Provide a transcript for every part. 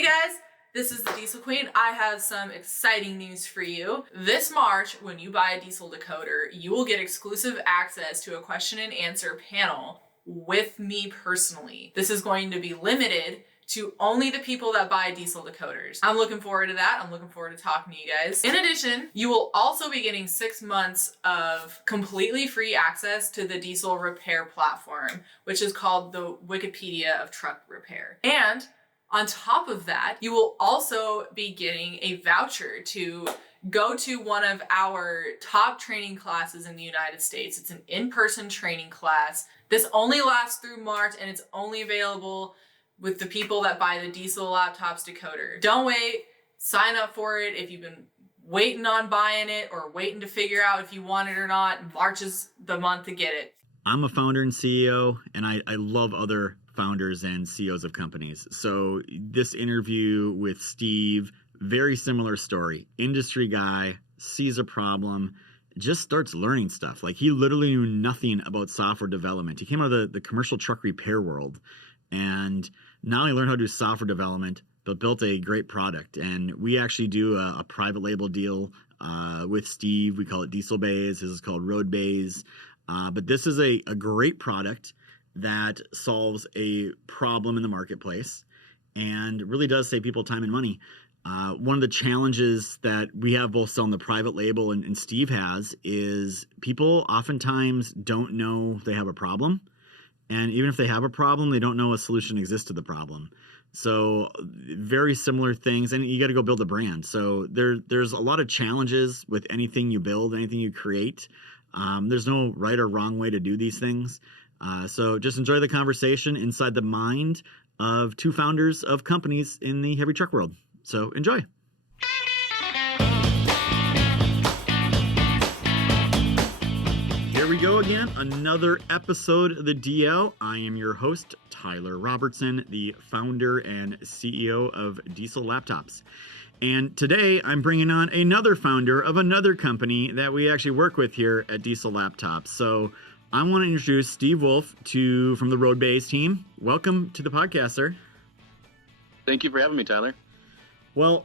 Hey guys, this is the Diesel Queen. I have some exciting news for you. This March, when you buy a diesel decoder, you will get exclusive access to a question and answer panel with me personally. This is going to be limited to only the people that buy diesel decoders. I'm looking forward to that. I'm looking forward to talking to you guys. In addition, you will also be getting 6 months of completely free access to the diesel repair platform, which is called the Wikipedia of truck repair. And on top of that, you will also be getting a voucher to go to one of our top training classes in the United States. It's an in-person training class. This only lasts through March and it's only available with the people that buy the Diesel Laptops decoder. Don't wait, sign up for it if you've been waiting on buying it or waiting to figure out if you want it or not. March is the month to get it. I'm a founder and CEO, and I love other founders and CEOs of companies. So this interview with Steve, very similar story. Industry guy, sees a problem, just starts learning stuff. Like, he literally knew nothing about software development. He came out of the commercial truck repair world, and not only learned how to do software development, but built a great product. And we actually do a private label deal with Steve. We call it RoadBays. This is called RoadBays. But this is a great product that solves a problem in the marketplace and really does save people time and money. One of the challenges that we have both selling the private label and Steve has is people oftentimes don't know they have a problem. And even if they have a problem, they don't know a solution exists to the problem. So very similar things, and you got to go build a brand. So there's a lot of challenges with anything you build, anything you create. There's no right or wrong way to do these things. So just enjoy the conversation inside the mind of two founders of companies in the heavy truck world. So enjoy. Here we go again, another episode of the DL. I am your host, Tyler Robertson, the founder and CEO of Diesel Laptops. And today I'm bringing on another founder of another company that we actually work with here at Diesel Laptops. So I want to introduce Steve Wolfe from the RoadBays team. Welcome to the podcast, sir. Thank you for having me, Tyler. Well,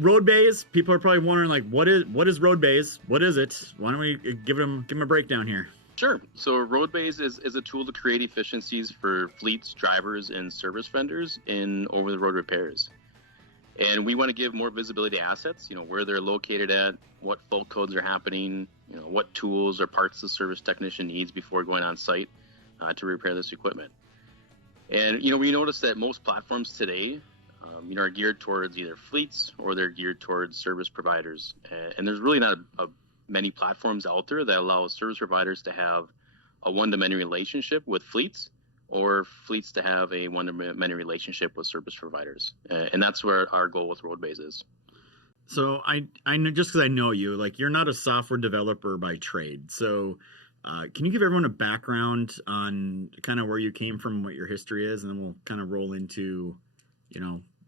RoadBays, people are probably wondering, like, what is RoadBays? What is it? Why don't we give them a breakdown here? Sure. So RoadBays is a tool to create efficiencies for fleets, drivers, and service vendors in over-the-road repairs. And we want to give more visibility to assets, where they're located at, what fault codes are happening, what tools or parts the service technician needs before going on site to repair this equipment. And, we notice that most platforms today, are geared towards either fleets or they're geared towards service providers. And there's really not many platforms out there that allow service providers to have a one-to-many relationship with fleets, or fleets to have a one-to-many relationship with service providers. And that's where our goal with RoadBays is. So I know, just because I know you, like, you're not a software developer by trade. So can you give everyone a background on kind of where you came from, what your history is, and then we'll kind of roll into,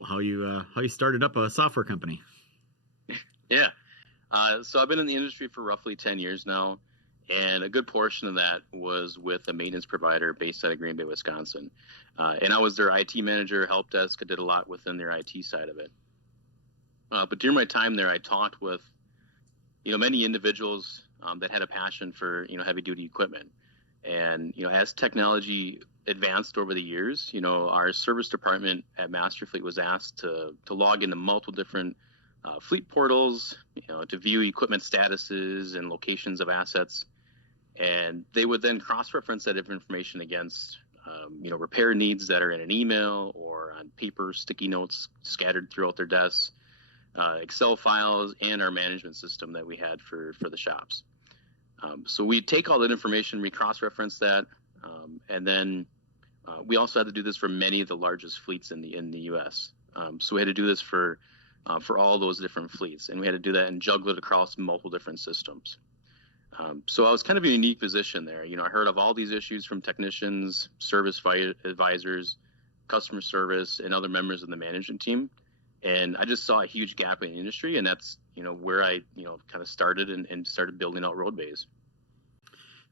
how you started up a software company? Yeah. So I've been in the industry for roughly 10 years now. And a good portion of that was with a maintenance provider based out of Green Bay, Wisconsin. And I was their IT manager, help desk. I did a lot within their IT side of it. But during my time there, I talked with, many individuals that had a passion for, heavy duty equipment. And, as technology advanced over the years, our service department at Master Fleet was asked to log into multiple different fleet portals, to view equipment statuses and locations of assets. And they would then cross-reference that information against, repair needs that are in an email or on paper, sticky notes scattered throughout their desks, Excel files, and our management system that we had for the shops. So we take all that information, we cross-reference that, and then we also had to do this for many of the largest fleets in the U.S. So we had to do this for all those different fleets, and we had to do that and juggle it across multiple different systems. So I was kind of in a unique position there. I heard of all these issues from technicians, service advisors, customer service, and other members of the management team. And I just saw a huge gap in the industry, and that's, where I, kind of started and started building out RoadBays.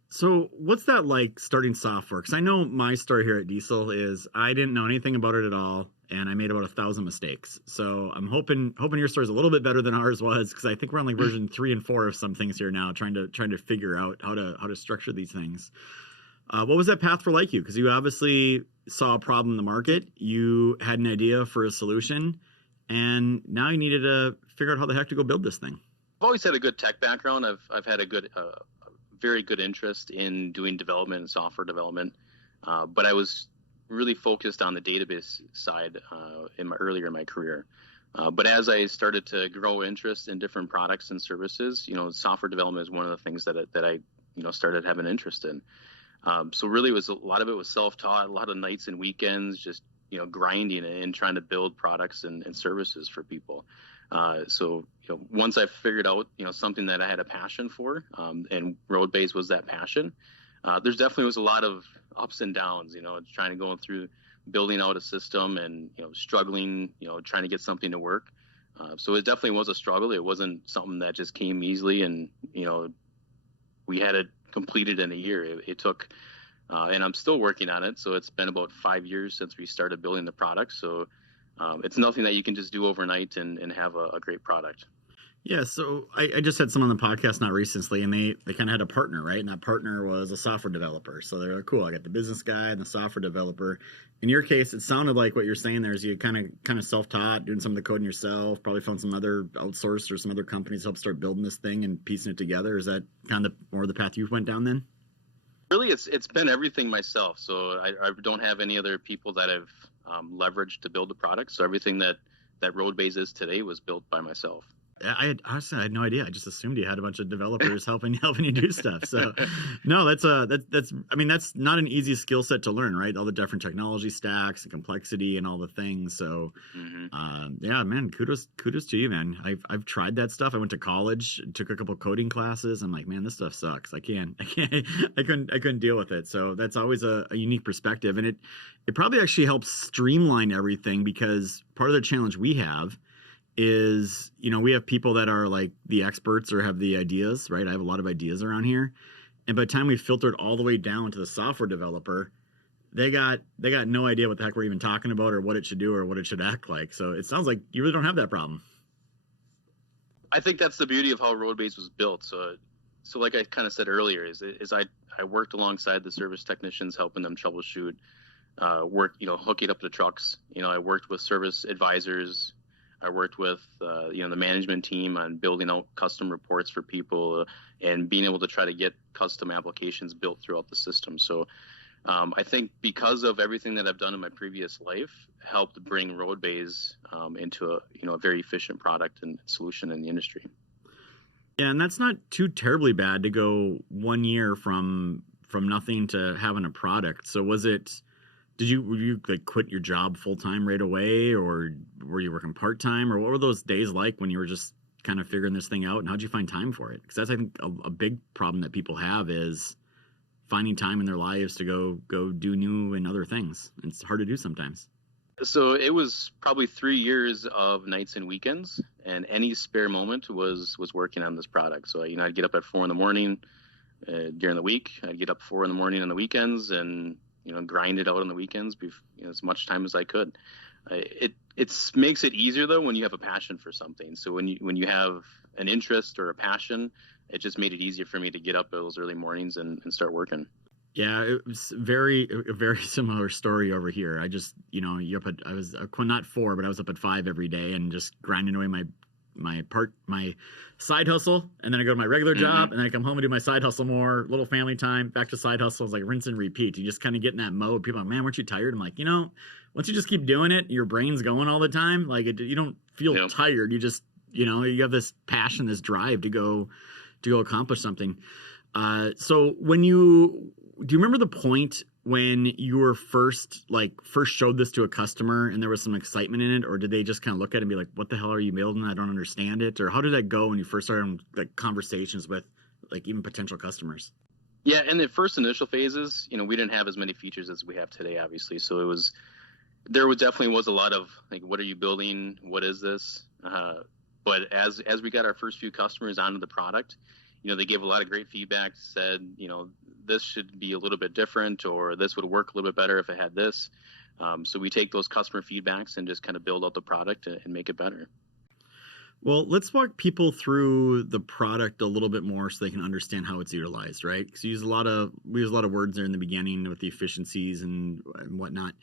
So what's that like starting software? Because I know my story here at Diesel is I didn't know anything about it at all, and I made about 1,000 mistakes. So I'm hoping your story is a little bit better than ours was, because I think we're on like version 3 and 4 of some things here now, trying to figure out how to structure these things. What was that path for like you? Because you obviously saw a problem in the market, you had an idea for a solution, and now you needed to figure out how the heck to go build this thing. I've always had a good tech background. I've had a good, very good interest in doing development and software development, but I was really focused on the database side earlier in my career. But as I started to grow interest in different products and services, software development is one of the things that I started having interest in. So really, a lot of it was self-taught, a lot of nights and weekends, just grinding and trying to build products and services for people. So once I figured out something that I had a passion for, and RoadBays was that passion, there's definitely was a lot of ups and downs. Trying to go through building out a system and struggling, trying to get something to work. So it definitely was a struggle. It wasn't something that just came easily, and we had it completed in a year. It took, and I'm still working on it. So it's been about 5 years since we started building the product. So it's nothing that you can just do overnight and have a great product. Yeah, so I just had someone on the podcast not recently, and they kind of had a partner, right? And that partner was a software developer. So they're like, cool, I got the business guy and the software developer. In your case, it sounded like what you're saying there is you kind of self-taught, doing some of the coding yourself, probably found some other outsourced or some other companies to help start building this thing and piecing it together. Is that kind of more the path you went down then? Really, it's been everything myself. So I don't have any other people that I've leveraged to build the product. So everything that RoadBays is today was built by myself. I had no idea. I just assumed you had a bunch of developers helping you do stuff. So, no, that's not an easy skill set to learn, right? All the different technology stacks and complexity and all the things. So, yeah, man, kudos to you, man. I've tried that stuff. I went to college, took a couple coding classes. I'm like, man, this stuff sucks. I couldn't deal with it. So that's always a unique perspective, and it probably actually helps streamline everything, because part of the challenge we have is, we have people that are like the experts or have the ideas, right? I have a lot of ideas around here. And by the time we filtered all the way down to the software developer, they got no idea what the heck we're even talking about or what it should do or what it should act like. So it sounds like you really don't have that problem. I think that's the beauty of how RoadBays was built. So like I kind of said earlier, is I worked alongside the service technicians, helping them troubleshoot, hooking up the trucks. I worked with service advisors. I worked with the management team on building out custom reports for people and being able to try to get custom applications built throughout the system. So I think because of everything that I've done in my previous life, helped bring RoadBays into a very efficient product and solution in the industry. Yeah, and that's not too terribly bad to go 1 year from nothing to having a product. So were you like quit your job full time right away, or were you working part time, or what were those days like when you were just kind of figuring this thing out, and how'd you find time for it? Because that's, I think, a big problem that people have is finding time in their lives to go do new and other things. It's hard to do sometimes. So it was probably 3 years of nights and weekends, and any spare moment was working on this product. So I'd get up at 4 in the during the week. I'd get up 4 in on the weekends and grind it out on the weekends, as much time as I could. It makes it easier though when you have a passion for something. So when you have an interest or a passion, it just made it easier for me to get up those early mornings and start working. Yeah, it was a very similar story over here. I just, I was not 4, but I was up at 5 every day and just grinding away my side hustle, and then I go to my regular job, and then I come home and do my side hustle more, little family time, back to side hustles, like rinse and repeat. You just kind of get in that mode. People are like, man, weren't you tired? I'm like, once you just keep doing it, your brain's going all the time. Like you don't feel tired. You just, you have this passion, this drive to go accomplish something. So do you remember the point when you were first showed this to a customer and there was some excitement in it, or did they just kind of look at it and be like, what the hell are you building? I don't understand it. Or how did that go when you first started conversations with even potential customers? Yeah, in the first initial phases, we didn't have as many features as we have today, obviously. So there definitely was a lot of like, what are you building? What is this? But as we got our first few customers onto the product, they gave a lot of great feedback, said, this should be a little bit different, or this would work a little bit better if it had this. So we take those customer feedbacks and just kind of build out the product and make it better. Well, let's walk people through the product a little bit more so they can understand how it's utilized, right? Because we use a lot of words there in the beginning with the efficiencies and whatnot.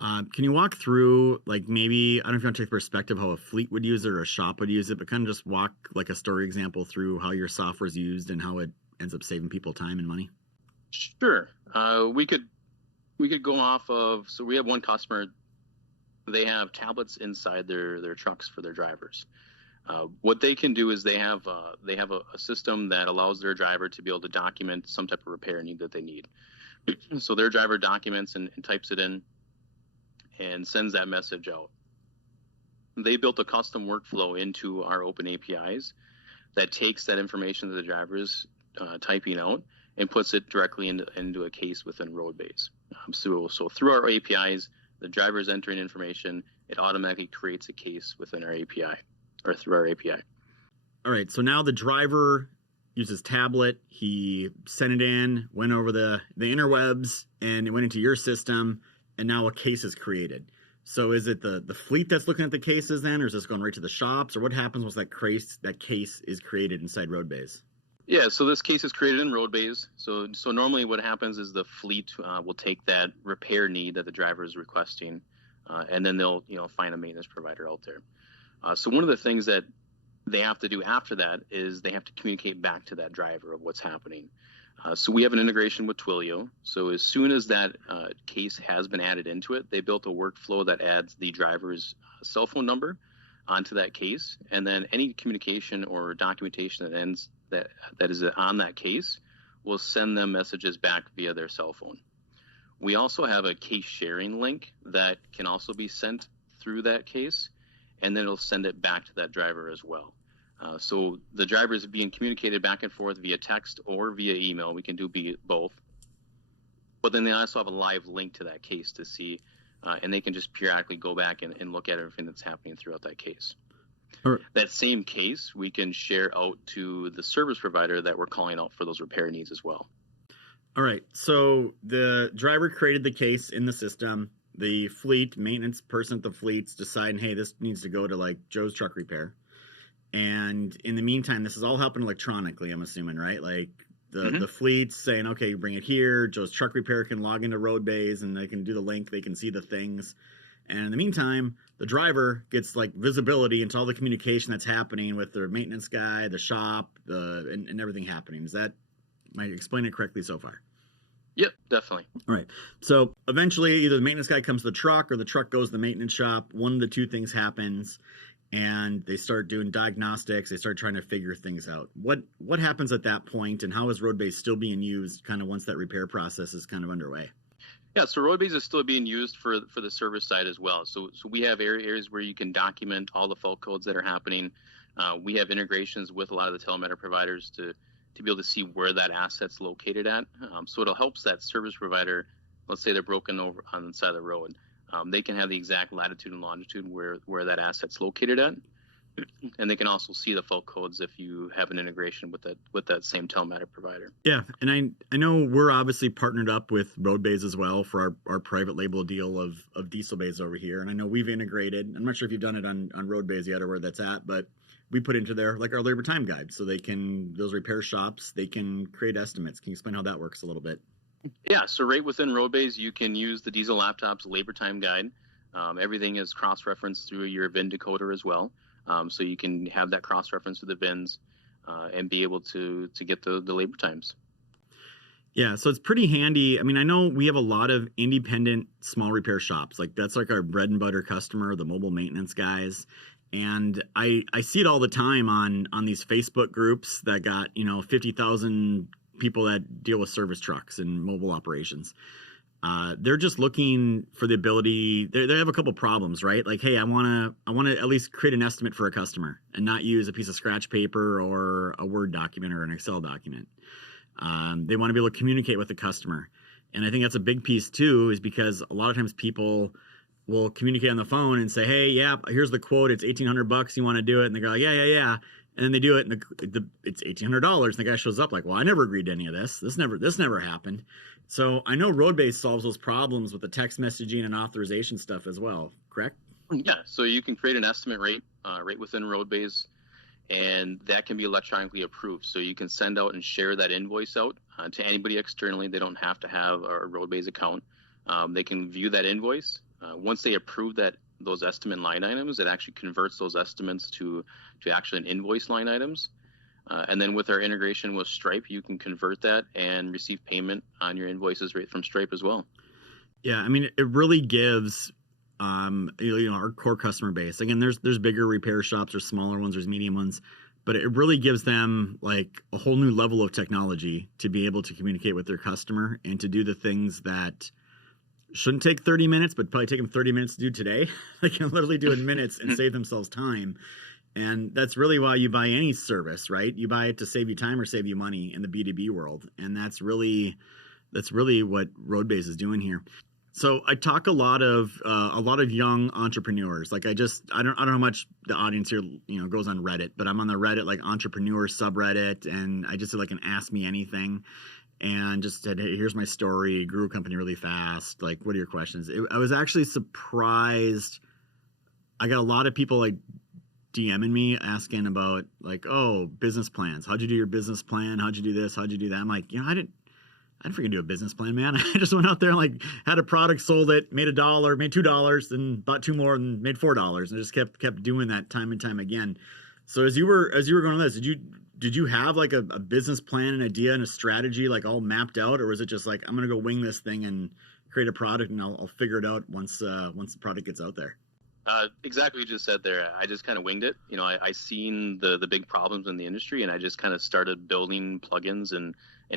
Can you walk through, like, maybe, I don't know if you want to take the perspective how a fleet would use it or a shop would use it, but kind of just walk like a story example through how your software is used and how it ends up saving people time and money? Sure. We could go off of, so we have one customer, they have tablets inside their trucks for their drivers. What they can do is they have a system that allows their driver to be able to document some type of repair need that they need. So their driver documents and types it in and sends that message out. They built a custom workflow into our open APIs that takes that information that the driver is typing out and puts it directly into a case within RoadBays. So through our APIs, the driver is entering information, it automatically creates a case within our API or through our API. All right, so now the driver uses tablet, he sent it in, went over the interwebs, and it went into your system, and now a case is created. So is it the fleet that's looking at the cases then, or is this going right to the shops, or what happens once that case is created inside RoadBays? Yeah, so this case is created in RoadBays. So normally what happens is the fleet will take that repair need that the driver is requesting, and then they'll find a maintenance provider out there. So one of the things that they have to do after that is they have to communicate back to that driver of what's happening. So we have an integration with Twilio. So as soon as that case has been added into it, they built a workflow that adds the driver's cell phone number onto that case, and then any communication or documentation that is on that case will send them messages back via their cell phone. We also have a case sharing link that can also be sent through that case, and then it'll send it back to that driver as well. So the driver is being communicated back and forth via text or via email. We can do both. But then they also have a live link to that case to see, and they can just periodically go back and look at everything that's happening throughout that case. Right. That same case we can share out to the service provider that we're calling out for those repair needs as well. All right, so the driver created the case in the system. The fleet, maintenance person at the fleet's deciding, hey, this needs to go to like Joe's truck repair. And in the meantime, this is all happening electronically, I'm assuming, right? Like the fleet's saying, okay, you bring it here. Joe's truck repair can log into RoadBays and they can do the link. They can see the things. And in the meantime, the driver gets like visibility into all the communication that's happening with their maintenance guy, the shop, and everything happening. Am I explaining it correctly so far? Yep, definitely. All right. So eventually either the maintenance guy comes to the truck or the truck goes to the maintenance shop. One of the two things happens and they start doing diagnostics. They start trying to figure things out. What happens at that point, and how is RoadBays still being used kind of once that repair process is kind of underway? Yeah, so RoadBays is still being used for the service side as well. So we have areas where you can document all the fault codes that are happening. We have integrations with a lot of the telemetry providers to be able to see where that asset's located at. So it helps that service provider, let's say they're broken over on the side of the road. They can have the exact latitude and longitude where that asset's located at. And they can also see the fault codes if you have an integration with that same telematics provider. Yeah, and I know we're obviously partnered up with RoadBays as well for our private label deal of Diesel Bays over here. And I know we've integrated. I'm not sure if you've done it on RoadBays yet or where that's at, but we put into there like our labor time guide, so those repair shops, they can create estimates. Can you explain how that works a little bit? Yeah, so right within RoadBays, you can use the Diesel Laptop's labor time guide. Everything is cross-referenced through your VIN decoder as well. So you can have that cross-reference with the VINs and be able to get the labor times. Yeah, so it's pretty handy. I mean, I know we have a lot of independent small repair shops. Like that's like our bread and butter customer, the mobile maintenance guys. And I see it all the time on these Facebook groups that got, 50,000 people that deal with service trucks and mobile operations. They're just looking for the ability. They have a couple problems, right? Like, hey, I want to at least create an estimate for a customer and not use a piece of scratch paper or a Word document or an Excel document. They want to be able to communicate with the customer. And I think that's a big piece too, is because a lot of times people will communicate on the phone and say, hey, yeah, here's the quote. It's $1,800. You want to do it? And they go, yeah. And then they do it, and it's $1,800. And the guy shows up like, well, I never agreed to any of this. This never happened. So I know RoadBays solves those problems with the text messaging and authorization stuff as well, correct? Yeah, so you can create an estimate rate right within RoadBays, and that can be electronically approved. So you can send out and share that invoice out to anybody externally. They don't have to have a RoadBays account. They can view that invoice. Once they approve those estimate line items, it actually converts those estimates to actually an invoice line items. And then with our integration with Stripe, you can convert that and receive payment on your invoices right from Stripe as well. Yeah, I mean, it really gives our core customer base. Again, there's bigger repair shops, there's smaller ones, there's medium ones, but it really gives them like a whole new level of technology to be able to communicate with their customer and to do the things that shouldn't take 30 minutes, but probably take them 30 minutes to do today. They can literally do it in minutes and save themselves time. And that's really why you buy any service, right? You buy it to save you time or save you money in the B2B world. And that's really what RoadBays is doing here. So I talk a lot of young entrepreneurs. Like I don't know how much the audience here, goes on Reddit, but I'm on the Reddit, like entrepreneur subreddit. And I just did like an ask me anything and just said, hey, here's my story. Grew a company really fast. Like, what are your questions? I was actually surprised. I got a lot of people like DMing me asking about like, oh, business plans. How'd you do your business plan? How'd you do this? How'd you do that? I'm like, I didn't freaking do a business plan, man. I just went out there and like had a product, sold it, made $1, made $2, and bought 2 more and made $4, and just kept doing that time and time again. So as you were going on this, did you have like a business plan, an idea, and a strategy like all mapped out, or was it just like I'm gonna go wing this thing and create a product and I'll figure it out once the product gets out there? Exactly what you just said there. I just kind of winged it. I seen the big problems in the industry, and I just kind of started building plugins and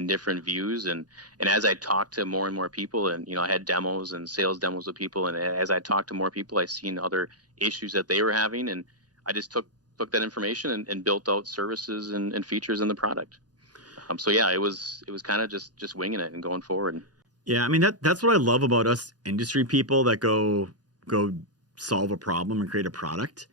different views. And as I talked to more and more people, and I had demos and sales demos with people, and as I talked to more people, I seen other issues that they were having, and I just took that information and built out services and features in the product. So yeah, it was kind of just winging it and going forward. Yeah, I mean that's what I love about us industry people that go solve a problem and create a product.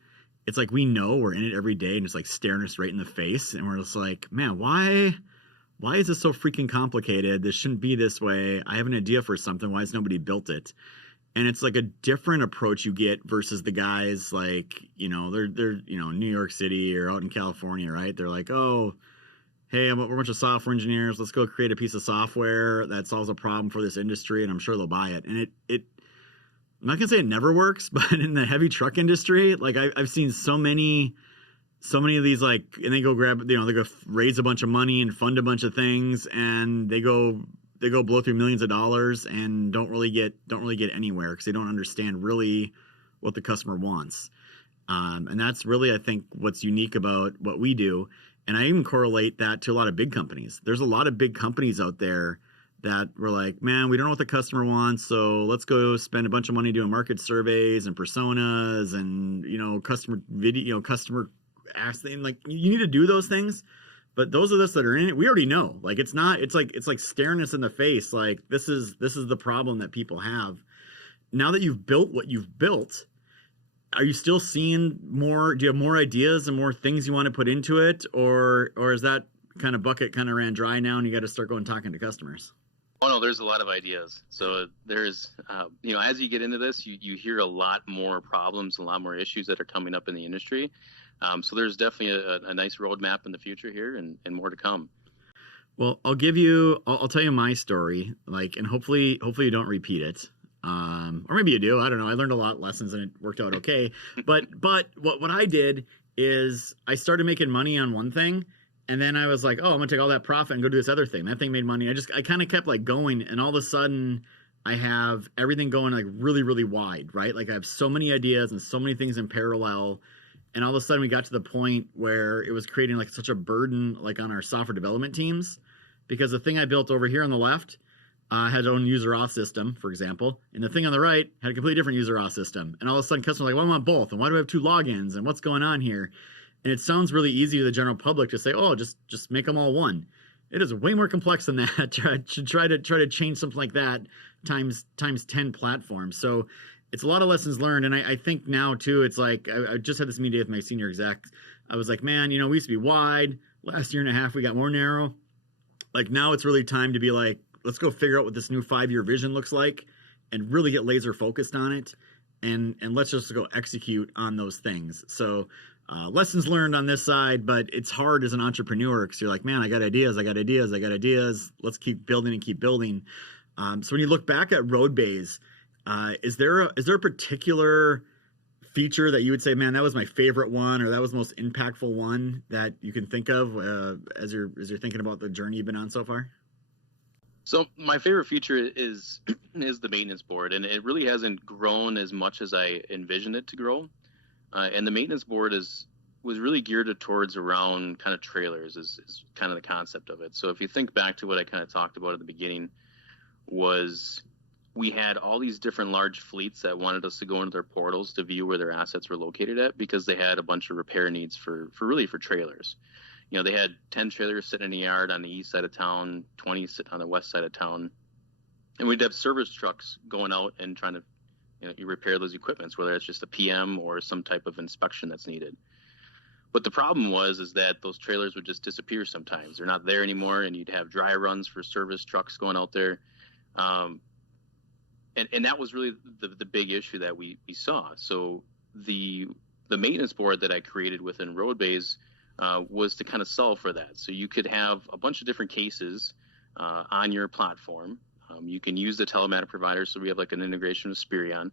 It's like we know we're in it every day and it's like staring us right in the face, and we're just like, man, why is this so freaking complicated? This shouldn't be this way. I have an idea for something. Why has nobody built it? And it's like a different approach you get versus the guys like, they're in New York City or out in California, right? They're like, oh, hey, we're a bunch of software engineers. Let's go create a piece of software that solves a problem for this industry, and I'm sure they'll buy it. And I'm not gonna say it never works, but in the heavy truck industry, like I've seen so many of these, like, and they go grab, they go raise a bunch of money and fund a bunch of things, and they go blow through millions of dollars and don't really get anywhere because they don't understand really what the customer wants. And that's really, I think, what's unique about what we do. And I even correlate that to a lot of big companies. There's a lot of big companies out there that were like, man, we don't know what the customer wants, so let's go spend a bunch of money doing market surveys and personas and customer video, customer asking. Like, you need to do those things, but those of us that are in it, we already know. Like, it's like staring us in the face. Like, this is the problem that people have. Now that you've built what you've built, are you still seeing more? Do you have more ideas and more things you want to put into it, or is that kind of bucket kind of ran dry now and you got to start going talking to customers? Oh no, there's a lot of ideas. So there's, as you get into this, you hear a lot more problems, a lot more issues that are coming up in the industry. So there's definitely a nice roadmap in the future here, and more to come. Well, I'll tell you my story, like, and hopefully you don't repeat it. Or maybe you do. I don't know. I learned a lot of lessons and it worked out okay. But what I did is I started making money on one thing. And then I was like, oh, I'm going to take all that profit and go do this other thing. That thing made money. I kind of kept like going. And all of a sudden I have everything going like really, really wide, right? Like I have so many ideas and so many things in parallel. And all of a sudden we got to the point where it was creating like such a burden like on our software development teams, because the thing I built over here on the left had its own user auth system, for example. And the thing on the right had a completely different user auth system. And all of a sudden customers are like, well, I want both. And why do I have 2 logins? And what's going on here? And it sounds really easy to the general public to say, oh, just make them all one. It is way more complex than that. Try to change something like that times 10 platforms. So it's a lot of lessons learned. And I think now too, it's like, I just had this meeting with my senior exec. I was like, man, we used to be wide. Last year and a half, we got more narrow. Like now it's really time to be like, let's go figure out what this new 5-year vision looks like and really get laser focused on it. And let's just go execute on those things. So lessons learned on this side, but it's hard as an entrepreneur because you're like, man, I got ideas. Let's keep building and keep building. So when you look back at RoadBays, is there a particular feature that you would say, man, that was my favorite one, or that was the most impactful one that you can think of as you're thinking about the journey you've been on so far? So my favorite feature is the maintenance board, and it really hasn't grown as much as I envisioned it to grow. And the maintenance board was really geared towards around kind of trailers is kind of the concept of it. So if you think back to what I kind of talked about at the beginning, was we had all these different large fleets that wanted us to go into their portals to view where their assets were located at, because they had a bunch of repair needs for trailers. They had 10 trailers sitting in a yard on the east side of town, 20 sitting on the west side of town. And we'd have service trucks going out and trying to, you repair those equipments, whether it's just a PM or some type of inspection that's needed. But the problem is that those trailers would just disappear sometimes. They're not there anymore, and you'd have dry runs for service trucks going out there. And that was really the big issue that we saw. So the maintenance board that I created within RoadBays was to kind of solve for that. So you could have a bunch of different cases on your platform. You can use the telematic provider. So we have like an integration with Spirion.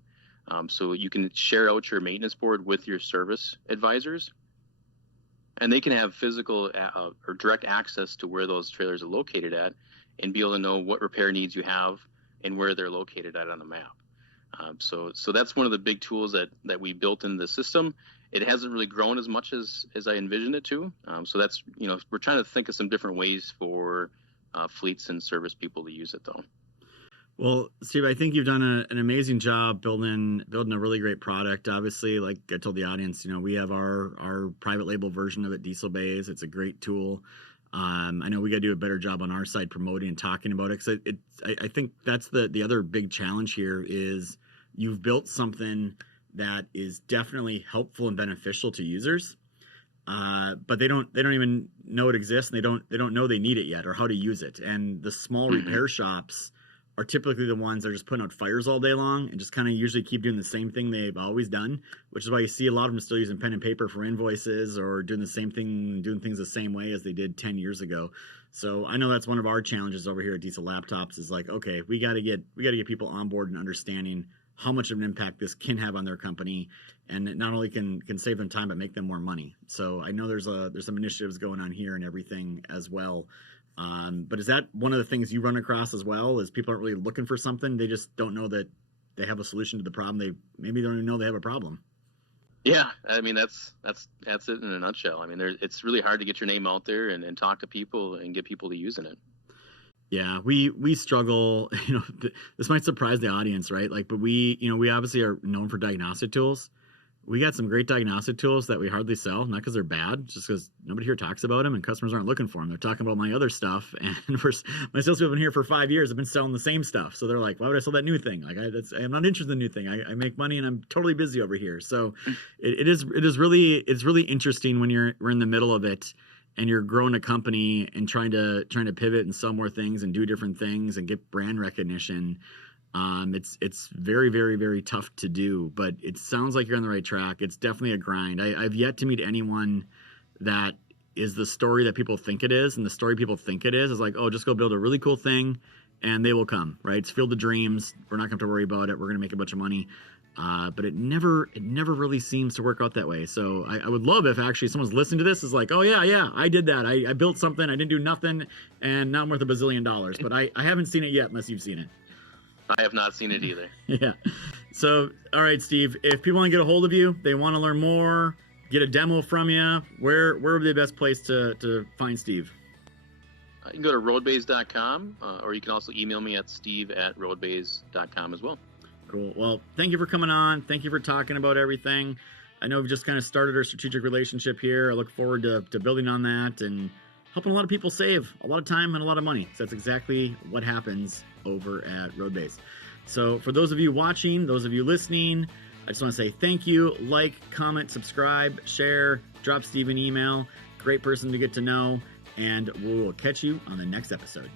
So you can share out your maintenance board with your service advisors, and they can have physical or direct access to where those trailers are located at and be able to know what repair needs you have and where they're located at on the map. So that's one of the big tools that we built in the system. It hasn't really grown as much as I envisioned it to. So that's, we're trying to think of some different ways for fleets and service people to use it though. Well, Steve, I think you've done an amazing job building a really great product. Obviously, like I told the audience, we have our private label version of it, DL. It's a great tool. I know we got to do a better job on our side promoting and talking about it, because I think that's the other big challenge here is you've built something that is definitely helpful and beneficial to users, but they don't even know it exists, and they don't know they need it yet or how to use it. And the small repair shops are typically the ones that are just putting out fires all day long and just kind of usually keep doing the same thing they've always done, which is why you see a lot of them still using pen and paper for invoices or doing the same thing, doing things the same way as they did 10 years ago. So I know that's one of our challenges over here at Diesel Laptops is like, okay, we got to get people on board and understanding how much of an impact this can have on their company, and it not only can save them time but make them more money. So I know there's some initiatives going on here and everything as well. But is that one of the things you run across as well, is people aren't really looking for something, they just don't know that they have a solution to the problem, they maybe don't even know they have a problem? Yeah, I mean that's it in a nutshell. I mean, it's really hard to get your name out there and talk to people and get people to using it. Yeah, we struggle. This might surprise the audience, right? Like, but we obviously are known for diagnostic tools. We got some great diagnostic tools that we hardly sell, not because they're bad, just because nobody here talks about them and customers aren't looking for them. They're talking about my other stuff. And my salespeople have been here for 5 years. I've been selling the same stuff. So they're like, why would I sell that new thing? Like, I'm not interested in the new thing. I make money and I'm totally busy over here. So it's really interesting when we're in the middle of it and you're growing a company and trying to pivot and sell more things and do different things and get brand recognition. It's very, very, very tough to do, but it sounds like you're on the right track. It's definitely a grind. I've yet to meet anyone that is the story that people think it is. And the story people think it is like, oh, just go build a really cool thing and they will come, right? It's Field of Dreams. We're not going to have to worry about it. We're going to make a bunch of money. But it never really seems to work out that way. So I would love if actually someone's listening to this is like, oh yeah, I did that. I built something. I didn't do nothing. And now I'm worth $1 bazillion. But I haven't seen it yet unless you've seen it. I have not seen it either. Yeah. So, all right, Steve, if people want to get a hold of you, they want to learn more, get a demo from you, where would be the best place to find Steve? You can go to roadbays.com, or you can also email me at steve@roadbays.com as well. Cool. Well, thank you for coming on. Thank you for talking about everything. I know we've just kind of started our strategic relationship here. I look forward to building on that and helping a lot of people save a lot of time and a lot of money. So that's exactly what happens over at RoadBays. So for those of you watching, those of you listening, I just want to say thank you. Like, comment, subscribe, share, drop Steve an email. Great person to get to know. And we will catch you on the next episode.